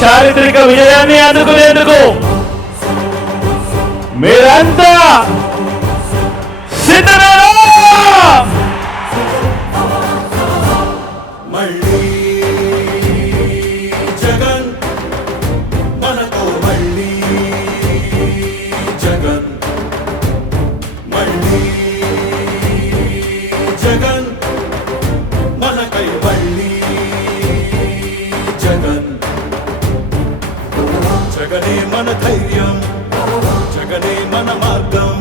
చారిత్రక విజయాన్ని అందుకునేందుకు మీరంతా సిద్ధమేనా? మళ్ళీ జగన్ మనతో, మళ్ళీ జగన్, మళ్ళీ జగన్ మనకై, మళ్ళీ జగన్. జగనే మన ధైర్యం, జగనే మన మార్గం,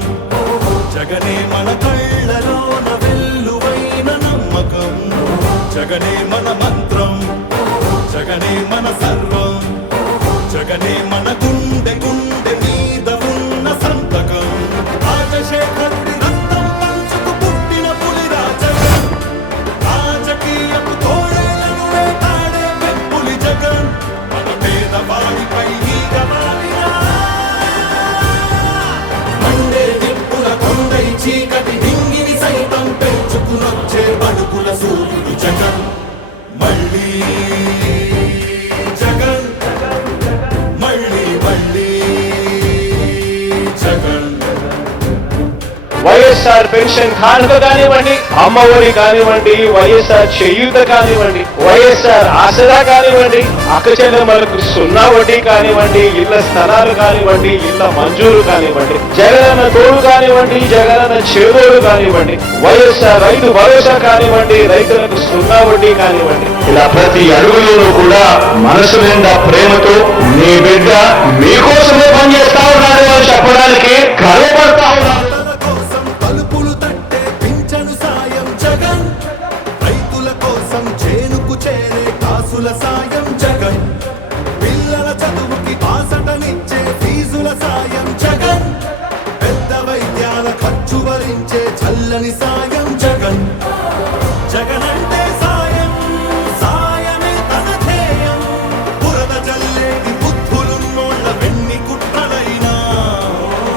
జగనే మన కళ్ళలోన వెల్లువైన నమ్మకం, జగనే మన మంత్రం, జగనే మన సర్వం, జగనే మన గుండె గుండె మీద ఉన్న సంతకం. రాజశేఖరుడి రక్తం పంచుకు పుట్టిన పులిరా జగన్, రాజకీయపు తోడేలను వేటాడే పెప్పులి జగన్, మన పేదవాడిపై ఈగ వాలినా మండే నిప్పుల కొండై చీకటి డింగిని సైతం పెంచుకునొచ్చే బడుకుల సూర్యుడు జగన్. మళ్ళీ జగన్, మళ్ళీ మళ్ళీ జగన్. వైఎస్ఆర్ పెన్షన్ కానుక కానివ్వండి, అమ్మఒడి కానివ్వండి, వైఎస్ఆర్ చేయూత కానివ్వండి, వైఎస్ఆర్ ఆసరా కానివ్వండి, అక్క చెల్లెమ్మలకు 0 వడ్డీ కానివ్వండి, ఇళ్ల స్థలాలు కానివ్వండి, ఇళ్ల మంజూరు కానివ్వండి, జగనన్న తోడు కానివ్వండి, జగనన్న చేదోడు కానివ్వండి, వైఎస్ఆర్ రైతు భరోసా కానివ్వండి, రైతులకు 0 వడ్డీ కానివ్వండి, ఇలా ప్రతి అడుగులోనూ కూడా మనసు నిండా ప్రేమతో మీ బిడ్డ మీకోసమే పనిచేస్తా ఉన్నాడు అని చెప్పడానికి గర్వపడతా ఉన్నాడు. తలుపులు తట్టే పింఛను సాయం జగన్, రైతుల కోసం చేనుకు చేరే కాసుల సాయం జగన్, పిల్లల చదువుకి బాసటనిచ్చే ఫీజుల సాయం జగన్, పెద్ద వైద్యాల ఖర్చు భరించే చల్లని సాయం జగన్. జగన్ అంటే సాయం, సాయమే తన ధ్యేయం, బురద జల్లేది బుద్ధులున్నోళ్ళ వెన్ని కుట్రలైనా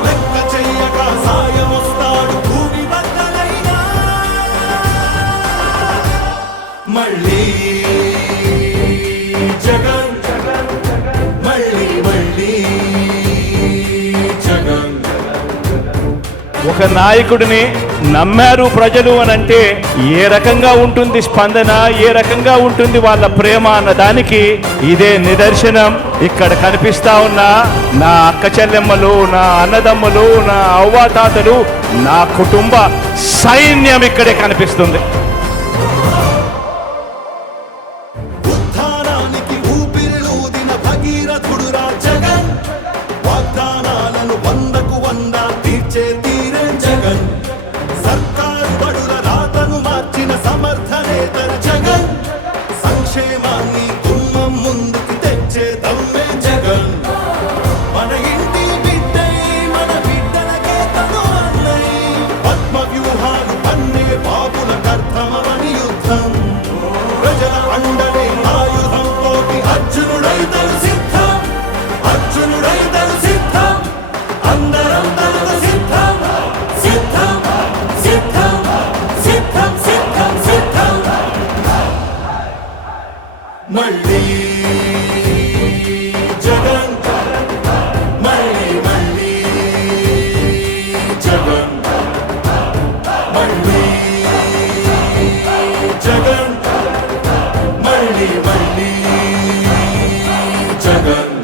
లెక్క చెయ్యక సాయం వస్తాడు భూమి బద్దలైనా. మళ్ళీ జగన్, మళ్ళీ మళ్ళీ జగన్. ఒక నాయకుడిని నమ్మారు ప్రజలు అని అంటే ఏ రకంగా ఉంటుంది స్పందన, ఏ రకంగా ఉంటుంది వాళ్ళ ప్రేమ అన్న దానికి ఇదే నిదర్శనం. ఇక్కడ కనిపిస్తా ఉన్న నా అక్క చెల్లెమ్మలు, నా అన్నదమ్ములు, నా అవ్వాతాతలు, నా కుటుంబ సైన్యం ఇక్కడే కనిపిస్తుంది. ఉద్ధానానికి ఊపిరిలూదిన భగీరథుడురా జగన్, వాగ్దానాలను 100కు 100 తీర్చే తీరే జగన్, సర్కారు బడుల రాతను మార్చిన సమర్థ నేతర జగన్, సంక్షేమాన్ని గుమ్మం ముందుకు తెచ్చే దమ్మే జగన్, మన ఇంటి బిడ్డై మన బిడ్డలకే తను అన్నై, పద్మ వ్యూహాలు పన్నే బాబుల కర్తమని యుద్ధం, ప్రజల అండనే ఆయుధంతో అర్జునుడైతను సిద్ధం, అర్జునుడైతను సిద్ధం, అందరం తనకు సిద్ధం, సిద్ధం సిద్ధం సిద్ధం సిద్ధం సిద్ధం. మళ్ళీ జగన్, మళ్ళీ మళ్ళీ జగన్, మళ్ళీ జగన్, మళ్ళీ మళ్ళీ జగన్.